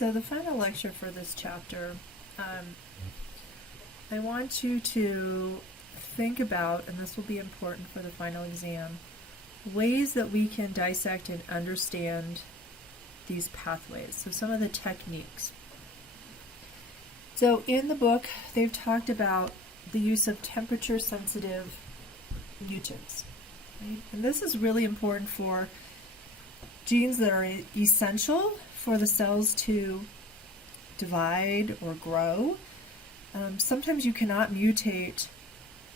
So the final lecture for this chapter, I want you to think about, and this will be important for the final exam, ways that we can dissect and understand these pathways. So some of the techniques. So in the book, they've talked about the use of temperature-sensitive mutants. Right? And this is really important for genes that are essential for the cells to divide or grow. Sometimes you cannot mutate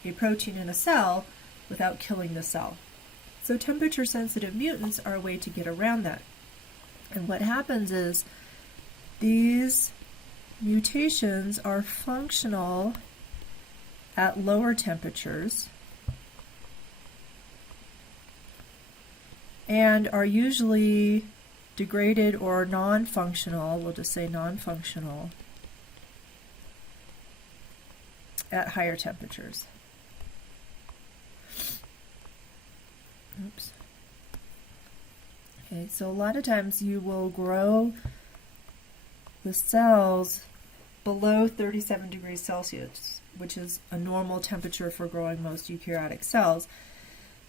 a protein in a cell without killing the cell. So temperature-sensitive mutants are a way to get around that. And what happens is these mutations are functional at lower temperatures and are usually degraded or non-functional, we'll just say non-functional, at higher temperatures. Oops. Okay, so a lot of times you will grow the cells below 37 degrees Celsius, which is a normal temperature for growing most eukaryotic cells.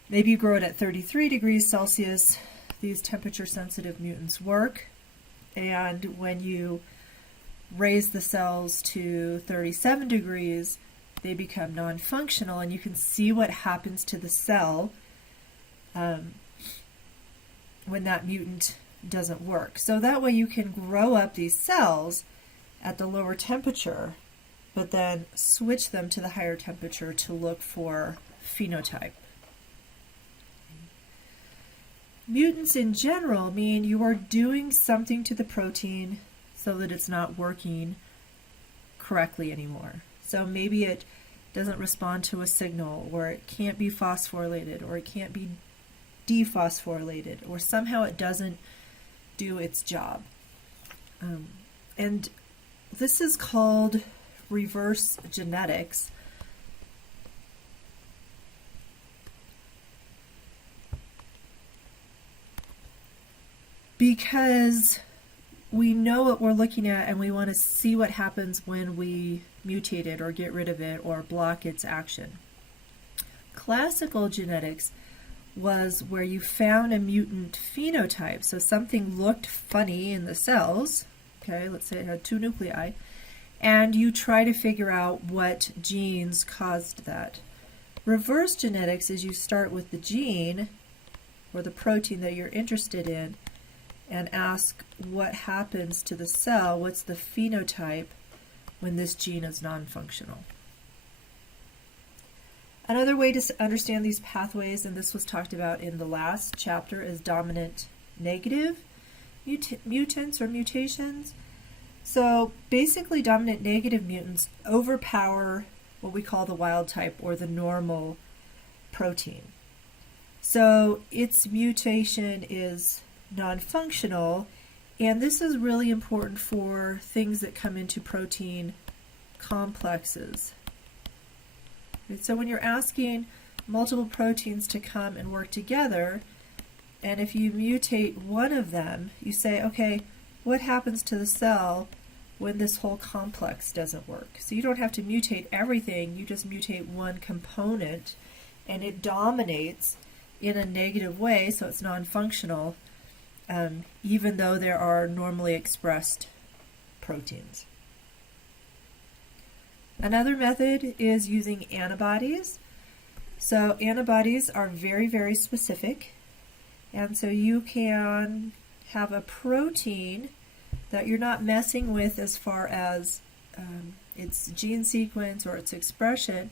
Maybe you grow it at 33 degrees Celsius. These temperature-sensitive mutants work, and when you raise the cells to 37 degrees, they become non-functional, and you can see what happens to the cell when that mutant doesn't work. So that way you can grow up these cells at the lower temperature, but then switch them to the higher temperature to look for phenotype. Mutants in general mean you are doing something to the protein so that it's not working correctly anymore. So maybe it doesn't respond to a signal, or it can't be phosphorylated, or it can't be dephosphorylated, or somehow it doesn't do its job. And this is called reverse genetics. Because we know what we're looking at and we want to see what happens when we mutate it or get rid of it or block its action. Classical genetics was where you found a mutant phenotype. So something looked funny in the cells, okay, let's say it had 2 nuclei, and you try to figure out what genes caused that. Reverse genetics is you start with the gene or the protein that you're interested in and ask what happens to the cell, what's the phenotype when this gene is non-functional. Another way to understand these pathways, and this was talked about in the last chapter, is dominant negative mutants or mutations. So basically dominant negative mutants overpower what we call the wild type or the normal protein. So its mutation is non-functional, and this is really important for things that come into protein complexes. So when you're asking multiple proteins to come and work together, and if you mutate one of them, you say, okay, what happens to the cell when this whole complex doesn't work? So you don't have to mutate everything, you just mutate one component, and it dominates in a negative way, so it's non-functional, even though there are normally expressed proteins. Another method is using antibodies. So antibodies are very, very specific, and so you can have a protein that you're not messing with as far as its gene sequence or its expression,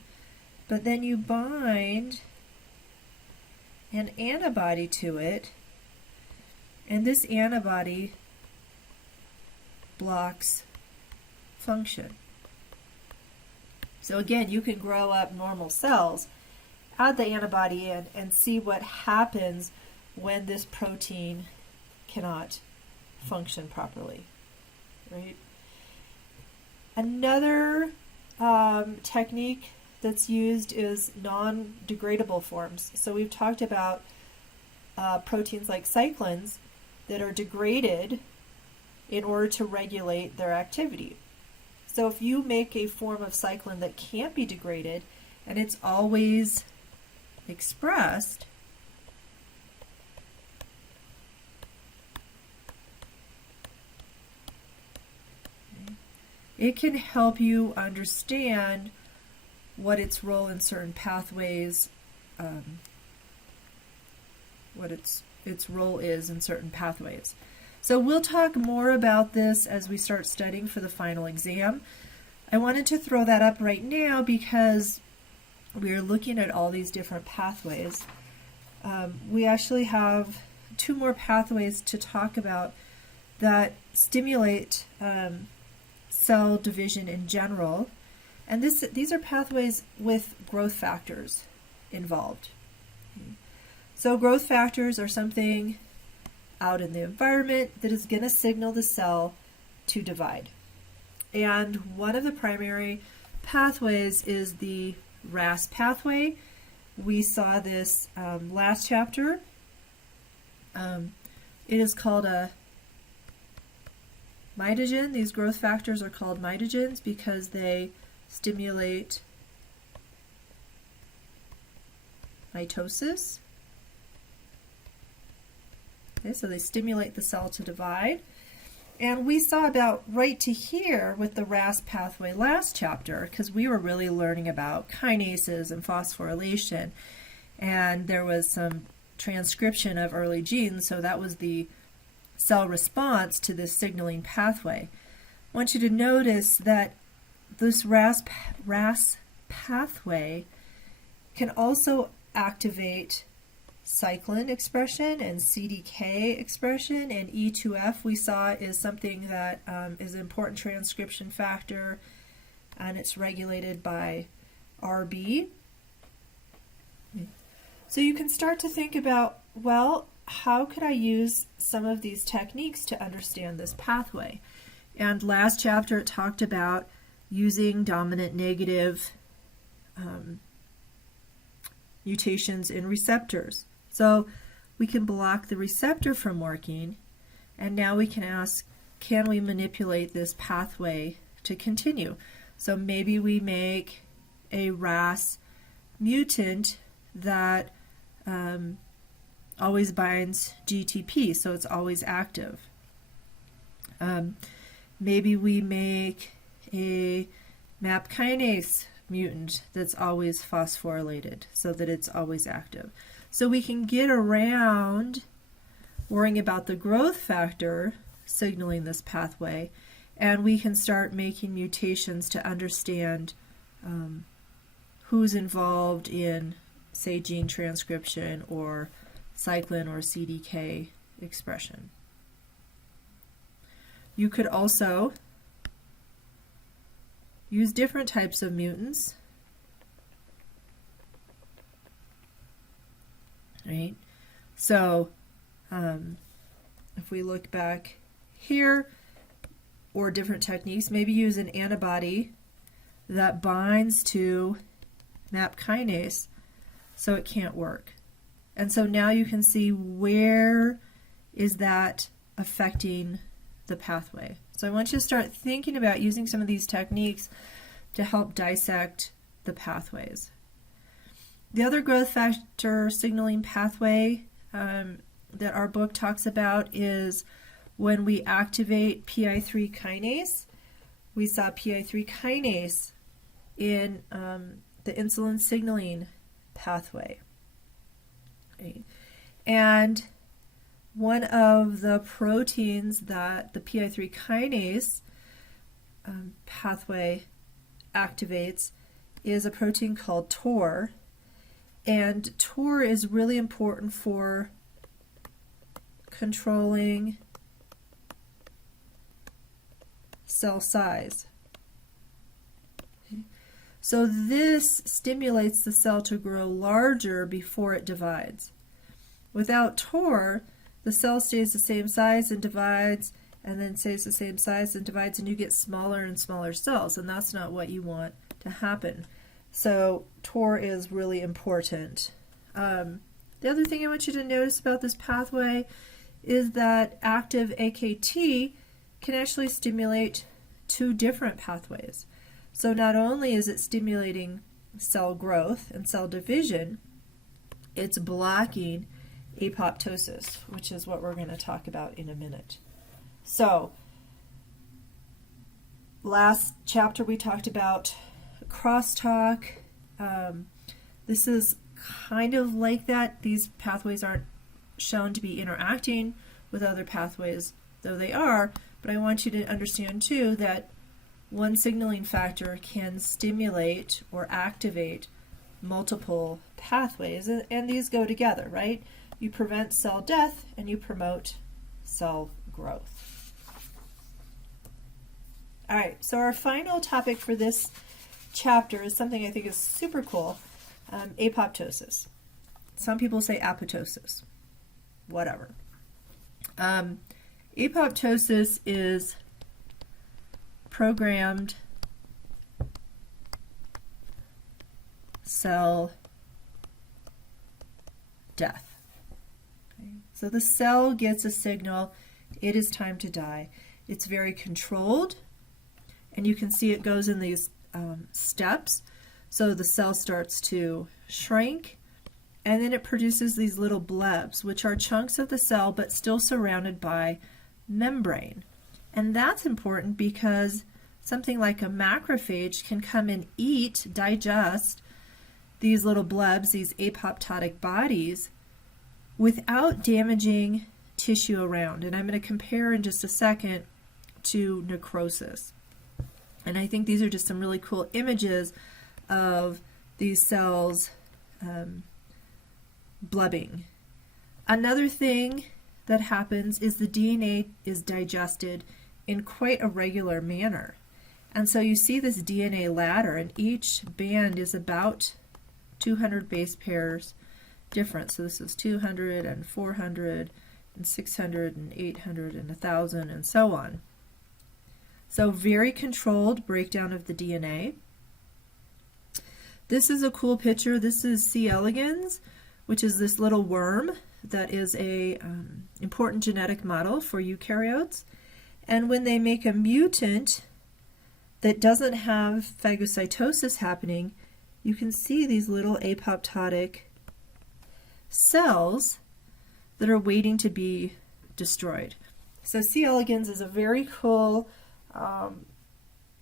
but then you bind an antibody to it, and this antibody blocks function. So again, you can grow up normal cells, add the antibody in, and see what happens when this protein cannot function properly, right? Another technique that's used is non-degradable forms. So we've talked about proteins like cyclins that are degraded in order to regulate their activity. So if you make a form of cyclin that can't be degraded and it's always expressed, it can help you understand what its role in certain pathways, what its role is in certain pathways. So we'll talk more about this as we start studying for the final exam. I wanted to throw that up right now because we're looking at all these different pathways. We actually have 2 more pathways to talk about that stimulate cell division in general. And these are pathways with growth factors involved. So growth factors are something out in the environment that is going to signal the cell to divide. And one of the primary pathways is the RAS pathway. We saw this last chapter. It is called a mitogen. These growth factors are called mitogens because they stimulate mitosis. Okay, so they stimulate the cell to divide. And we saw about right to here with the RAS pathway last chapter, because we were really learning about kinases and phosphorylation, and there was some transcription of early genes, so that was the cell response to this signaling pathway. I want you to notice that this RAS pathway can also activate cyclin expression and CDK expression, and E2F we saw is something that is an important transcription factor, and it's regulated by RB. So you can start to think about, well, how could I use some of these techniques to understand this pathway? And last chapter it talked about using dominant negative mutations in receptors. So we can block the receptor from working, and now we can ask, can we manipulate this pathway to continue? So maybe we make a RAS mutant that always binds GTP, so it's always active. Maybe we make a MAP kinase mutant that's always phosphorylated, so that it's always active. So we can get around worrying about the growth factor signaling this pathway, and we can start making mutations to understand who's involved in, say, gene transcription or cyclin or CDK expression. You could also use different types of mutants, right? So if we look back here, or different techniques, maybe use an antibody that binds to MAP kinase so it can't work. And so now you can see where is that affecting the pathway. So I want you to start thinking about using some of these techniques to help dissect the pathways. The other growth factor signaling pathway that our book talks about is when we activate PI3 kinase. We saw PI3 kinase in the insulin signaling pathway. Okay. And one of the proteins that the PI3 kinase pathway activates is a protein called TOR. And TOR is really important for controlling cell size. Okay. So this stimulates the cell to grow larger before it divides. Without TOR, the cell stays the same size and divides, and then stays the same size and divides, and you get smaller and smaller cells, and that's not what you want to happen. So TOR is really important. The other thing I want you to notice about this pathway is that active AKT can actually stimulate two different pathways. So not only is it stimulating cell growth and cell division, it's blocking apoptosis, which is what we're going to talk about in a minute. So, last chapter we talked about crosstalk. This is kind of like that. These pathways aren't shown to be interacting with other pathways, though they are, but I want you to understand too that one signaling factor can stimulate or activate multiple pathways, and these go together, right? You prevent cell death and you promote cell growth. All right, so our final topic for this chapter is something I think is super cool, apoptosis. Some people say apoptosis, whatever. Apoptosis is programmed cell death. Okay. So the cell gets a signal, it is time to die. It's very controlled, and you can see it goes in these steps. So the cell starts to shrink, and then it produces these little blebs, which are chunks of the cell but still surrounded by membrane. And that's important because something like a macrophage can come and eat, digest these little blebs, these apoptotic bodies, without damaging tissue around. And I'm going to compare in just a second to necrosis. And I think these are just some really cool images of these cells blubbing. Another thing that happens is the DNA is digested in quite a regular manner. And so you see this DNA ladder, and each band is about 200 base pairs different. So this is 200 and 400 and 600 and 800 and 1,000 and so on. So very controlled breakdown of the DNA. This is a cool picture. This is C. elegans, which is this little worm that is a important genetic model for eukaryotes. And when they make a mutant that doesn't have phagocytosis happening, you can see these little apoptotic cells that are waiting to be destroyed. So C. elegans is a very cool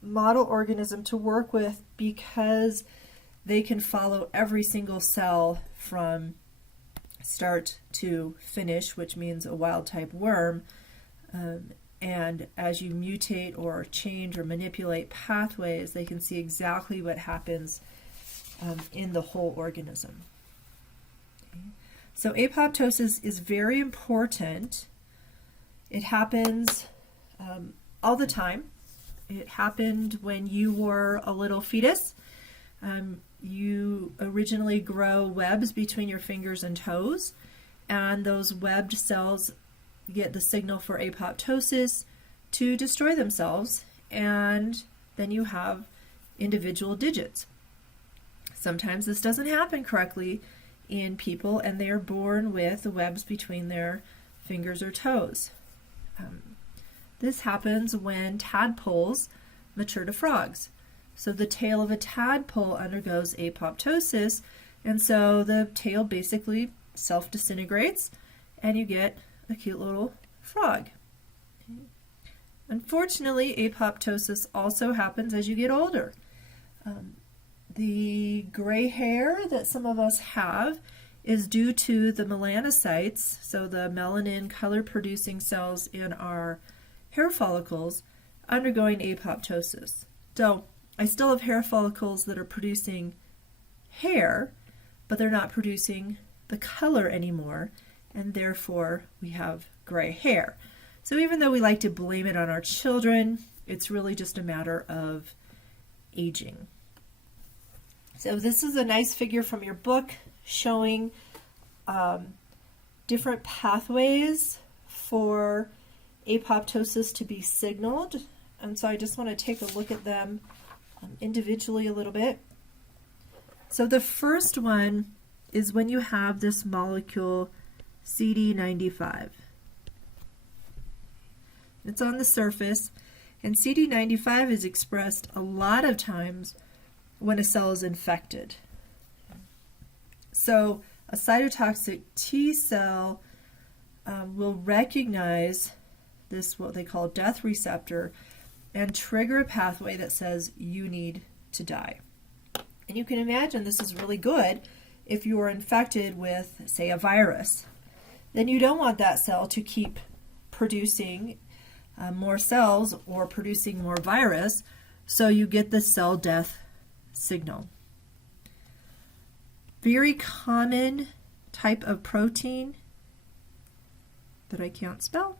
model organism to work with because they can follow every single cell from start to finish, which means a wild type worm. And as you mutate or change or manipulate pathways, they can see exactly what happens in the whole organism. Okay. So apoptosis is very important. It happens all the time. It happened when you were a little fetus. You originally grow webs between your fingers and toes, and those webbed cells get the signal for apoptosis to destroy themselves, and then you have individual digits. Sometimes this doesn't happen correctly in people, and they are born with the webs between their fingers or toes. This happens when tadpoles mature to frogs. So the tail of a tadpole undergoes apoptosis, and so the tail basically self-disintegrates, and you get a cute little frog. Okay. Unfortunately, apoptosis also happens as you get older. The gray hair that some of us have is due to the melanocytes, so the melanin color-producing cells in our hair follicles, undergoing apoptosis. So I still have hair follicles that are producing hair, but they're not producing the color anymore, and therefore we have gray hair. So even though we like to blame it on our children, it's really just a matter of aging. So this is a nice figure from your book showing different pathways for apoptosis to be signaled. And so I just want to take a look at them individually a little bit. So the first one is when you have this molecule CD95. It's on the surface, and CD95 is expressed a lot of times when a cell is infected. So a cytotoxic T cell will recognize this, what they call death receptor, and trigger a pathway that says you need to die. And you can imagine this is really good if you are infected with, say, a virus. Then you don't want that cell to keep producing more cells or producing more virus, so you get the cell death signal. Very common type of protein that I can't spell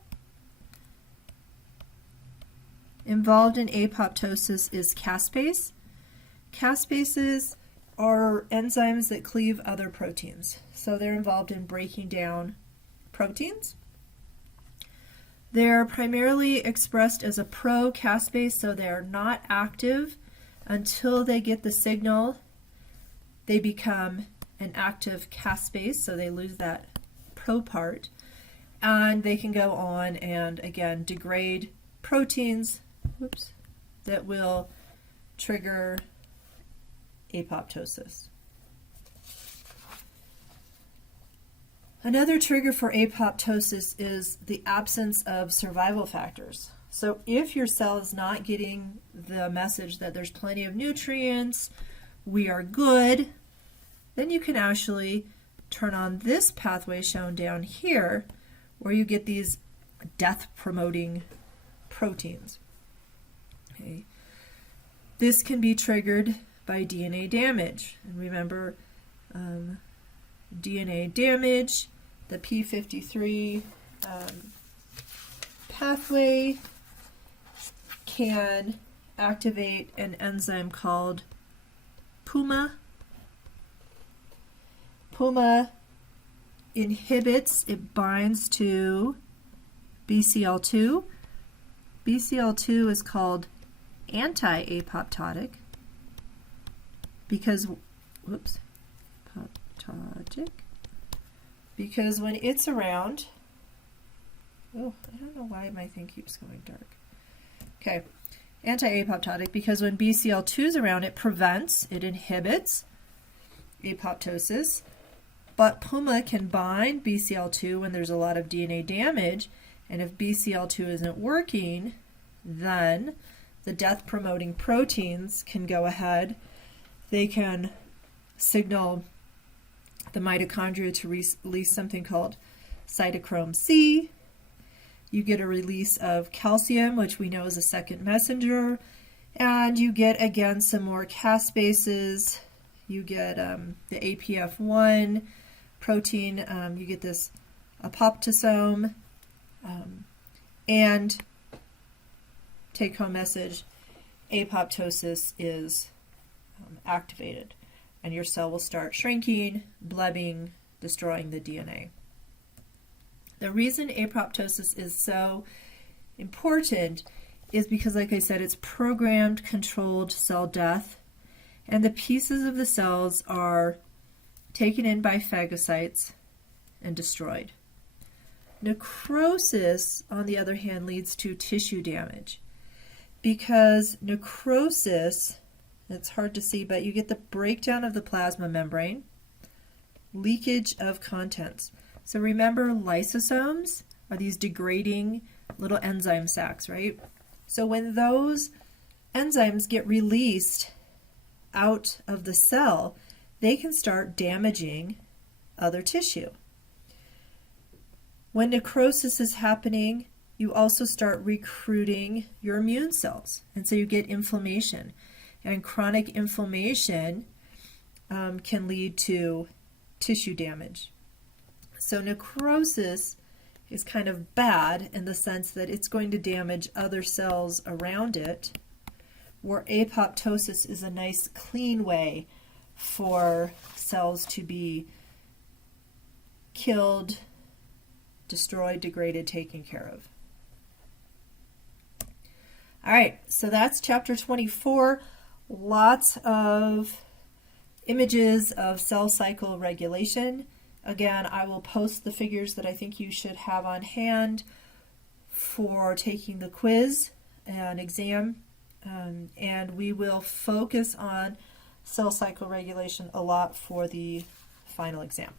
involved in apoptosis is caspase. Caspases are enzymes that cleave other proteins, so they're involved in breaking down proteins. They're primarily expressed as a pro-caspase, so they're not active until they get the signal. They become an active caspase, so they lose that pro part, and they can go on and again degrade proteins that will trigger apoptosis. Another trigger for apoptosis is the absence of survival factors. So if your cell is not getting the message that there's plenty of nutrients, we are good, then you can actually turn on this pathway shown down here where you get these death-promoting proteins. Okay. This can be triggered by DNA damage. And remember, DNA damage, the P53 pathway can activate an enzyme called PUMA. PUMA inhibits, it binds to BCL2. BCL2 is called anti-apoptotic because, because when it's around, I don't know why my thing keeps going dark. Okay, anti-apoptotic because when BCL2 is around, it prevents, it inhibits apoptosis, but PUMA can bind BCL2 when there's a lot of DNA damage, and if BCL2 isn't working, then the death-promoting proteins can go ahead. They can signal the mitochondria to release something called cytochrome C. You get a release of calcium, which we know is a second messenger, and you get, again, some more caspases. You get the APF1 protein. You get this apoptosome, and take-home message, apoptosis is activated, and your cell will start shrinking, blebbing, destroying the DNA. The reason apoptosis is so important is because, like I said, it's programmed, controlled cell death, and the pieces of the cells are taken in by phagocytes and destroyed. Necrosis, on the other hand, leads to tissue damage because necrosis, it's hard to see, but you get the breakdown of the plasma membrane, leakage of contents. So remember, lysosomes are these degrading little enzyme sacs, right? So when those enzymes get released out of the cell, they can start damaging other tissue. When necrosis is happening, you also start recruiting your immune cells, and so you get inflammation. And chronic inflammation can lead to tissue damage. So necrosis is kind of bad in the sense that it's going to damage other cells around it, where apoptosis is a nice clean way for cells to be killed, destroyed, degraded, taken care of. All right, so that's chapter 24. Lots of images of cell cycle regulation. Again, I will post the figures that I think you should have on hand for taking the quiz and exam, and we will focus on cell cycle regulation a lot for the final exam.